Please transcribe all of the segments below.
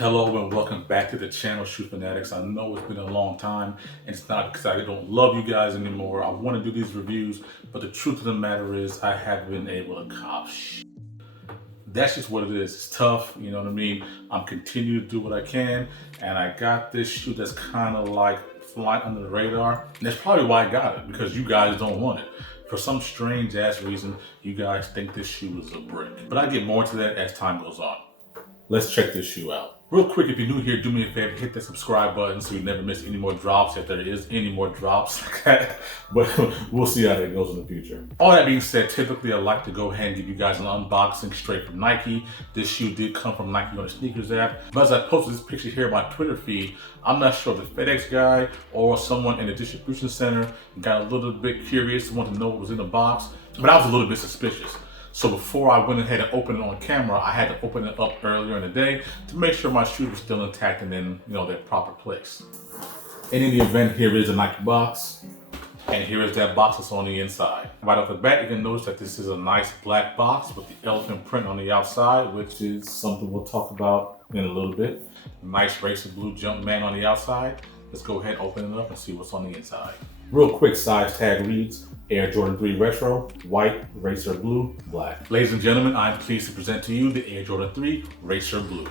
Hello and welcome back to the channel, Shoe Fanatics. I know it's been a long time and it's not because I don't love you guys anymore. I want to do these reviews, but the truth of the matter is I haven't been able to cop shit. That's just what it is. It's tough, you know what I mean? I'm continuing to do what I can, and I got this shoe that's kind of like flying under the radar. And that's probably why I got it, because you guys don't want it. For some strange ass reason, you guys think this shoe is a brick. But I get more into that as time goes on. Let's check this shoe out. Real quick, if you're new here, do me a favor, hit that subscribe button so you never miss any more drops, if there is any more drops. But we'll see how that goes in the future. All that being said, typically I like to go ahead and give you guys an unboxing straight from Nike. This shoe did come from Nike on the sneakers app. But as I posted this picture here on my Twitter feed, I'm not sure if the FedEx guy or someone in the distribution center got a little bit curious, wanted to know what was in the box, but I was a little bit suspicious. So before I went ahead and opened it on camera, I had to open it up earlier in the day to make sure my shoes were still intact and in their proper place. And in the event, here is a Nike box, and here is that box that's on the inside. Right off the bat, you can notice that this is a nice black box with the elephant print on the outside, which is something we'll talk about in a little bit. Nice racer blue Jumpman on the outside. Let's go ahead and open it up and see what's on the inside. Real quick, size tag reads Air Jordan 3 Retro, white, racer blue, black. Ladies and gentlemen, I'm pleased to present to you the Air Jordan 3 Racer Blue.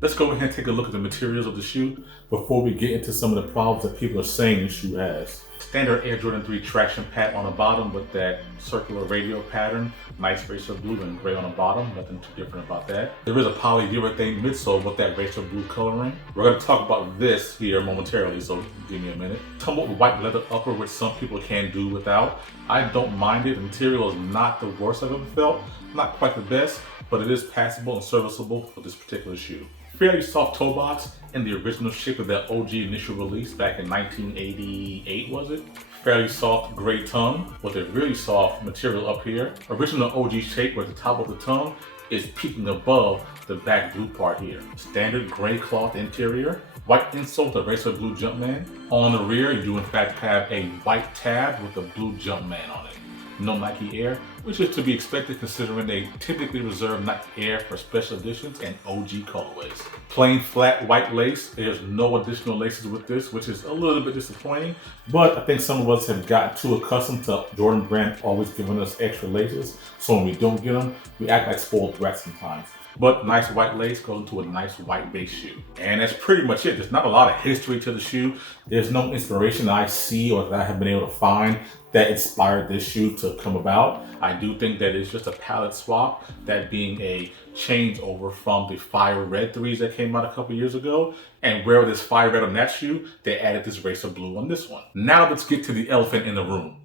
Let's go ahead and take a look at the materials of the shoe before we get into some of the problems that people are saying the shoe has. Standard Air Jordan 3 traction pad on the bottom with that circular radial pattern. Nice racer blue and gray on the bottom, nothing too different about that. There is a polyurethane midsole with that racer blue coloring. We're going to talk about this here momentarily, so give me a minute. Tumbled white leather upper, which some people can do without. I don't mind it. The material is not the worst I've ever felt. Not quite the best, but it is passable and serviceable for this particular shoe. Fairly soft toe box in the original shape of that OG initial release back in 1988, was it? Fairly soft gray tongue with a really soft material up here. Original OG shape where the top of the tongue is peeking above the back blue part here. Standard gray cloth interior. White insole with a racer blue Jumpman. On the rear, you do in fact have a white tab with a blue Jumpman on it. No Nike Air, which is to be expected considering they typically reserve Nike Air for special editions and OG colorways. Plain flat white lace. There's no additional laces with this, which is a little bit disappointing, but I think some of us have gotten too accustomed to Jordan brand always giving us extra laces, so when we don't get them, we act like spoiled brats sometimes. But nice white lace goes into a nice white base shoe. And that's pretty much it. There's not a lot of history to the shoe. There's no inspiration that I see or that I have been able to find that inspired this shoe to come about. I do think that it's just a palette swap, that being a changeover from the fire red threes that came out a couple years ago. And where this fire red on that shoe, they added this racer blue on this one. Now let's get to the elephant in the room.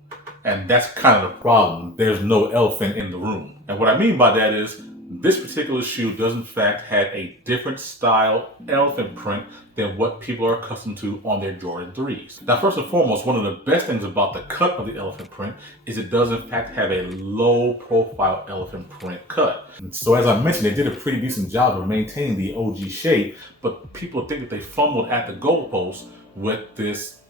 And that's kind of the problem. There's no elephant in the room. And what I mean by that is, this particular shoe does in fact have a different style elephant print than what people are accustomed to on their Jordan 3s. Now, first and foremost, one of the best things about the cut of the elephant print is it does in fact have a low profile elephant print cut. And so as I mentioned, they did a pretty decent job of maintaining the OG shape, but people think that they fumbled at the goalpost with this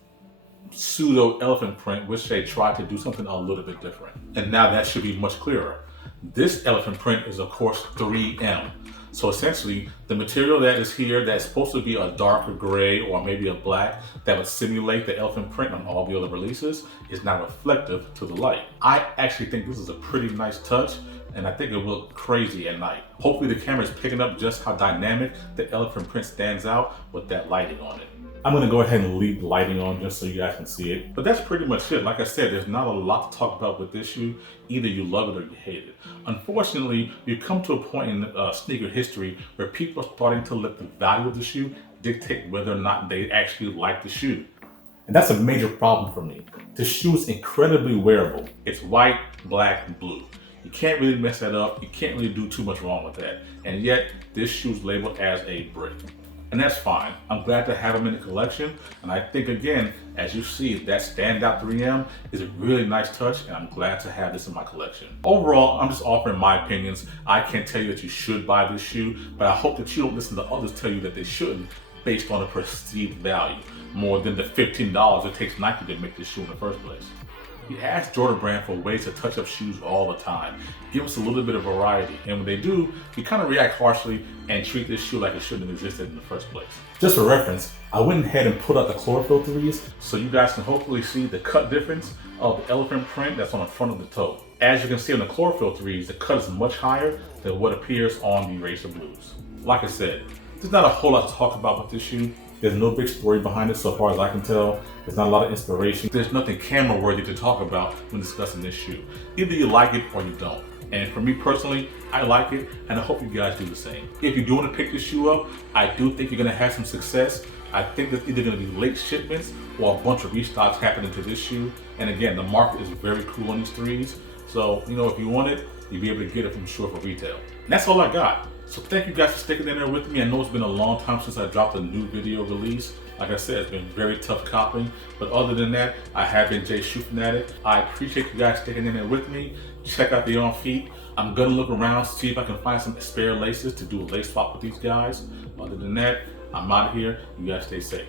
pseudo elephant print, which they tried to do something a little bit different. And now that should be much clearer. This elephant print is of course 3M. So essentially the material that is here that's supposed to be a darker gray or maybe a black that would simulate the elephant print on all the other releases is not reflective to the light. I actually think this is a pretty nice touch, and I think it will look crazy at night. Hopefully the camera is picking up just how dynamic the elephant print stands out with that lighting on it. I'm gonna go ahead and leave the lighting on just so you guys can see it. But that's pretty much it. Like I said, there's not a lot to talk about with this shoe. Either you love it or you hate it. Unfortunately, you come to a point in sneaker history where people are starting to let the value of the shoe dictate whether or not they actually like the shoe. And that's a major problem for me. The shoe is incredibly wearable. It's white, black, and blue. You can't really mess that up. You can't really do too much wrong with that. And yet, this shoe is labeled as a brick. And that's fine. I'm glad to have them in the collection. And I think, again, as you see, that standout 3M is a really nice touch, and I'm glad to have this in my collection. Overall, I'm just offering my opinions. I can't tell you that you should buy this shoe, but I hope that you don't listen to others tell you that they shouldn't based on the perceived value, more than the $15 it takes Nike to make this shoe in the first place. We ask Jordan Brand for ways to touch up shoes all the time. Give us a little bit of variety, and when they do, we kind of react harshly and treat this shoe like it shouldn't have existed in the first place. Just for reference, I went ahead and put out the chlorophyll 3s so you guys can hopefully see the cut difference of the elephant print that's on the front of the toe. As you can see on the chlorophyll 3s, the cut is much higher than what appears on the Racer Blues. Like I said, there's not a whole lot to talk about with this shoe. There's no big story behind it so far as I can tell. There's not a lot of inspiration. There's nothing camera worthy to talk about when discussing this shoe. Either you like it or you don't. And for me personally, I like it, and I hope you guys do the same. If you do want to pick this shoe up, I do think you're going to have some success. I think there's either going to be late shipments or a bunch of restocks happening to this shoe. And again, the market is very cool on these 3s. So, if you want it, you'll be able to get it from sure for retail. And that's all I got. So thank you guys for sticking in there with me. I know it's been a long time since I dropped a new video release. Like I said, it's been very tough copying. But other than that, I have been Jay Shoe Fanatic. I appreciate you guys sticking in there with me. Check out the on feet. I'm gonna look around, see if I can find some spare laces to do a lace swap with these guys. Other than that, I'm out of here. You guys stay safe.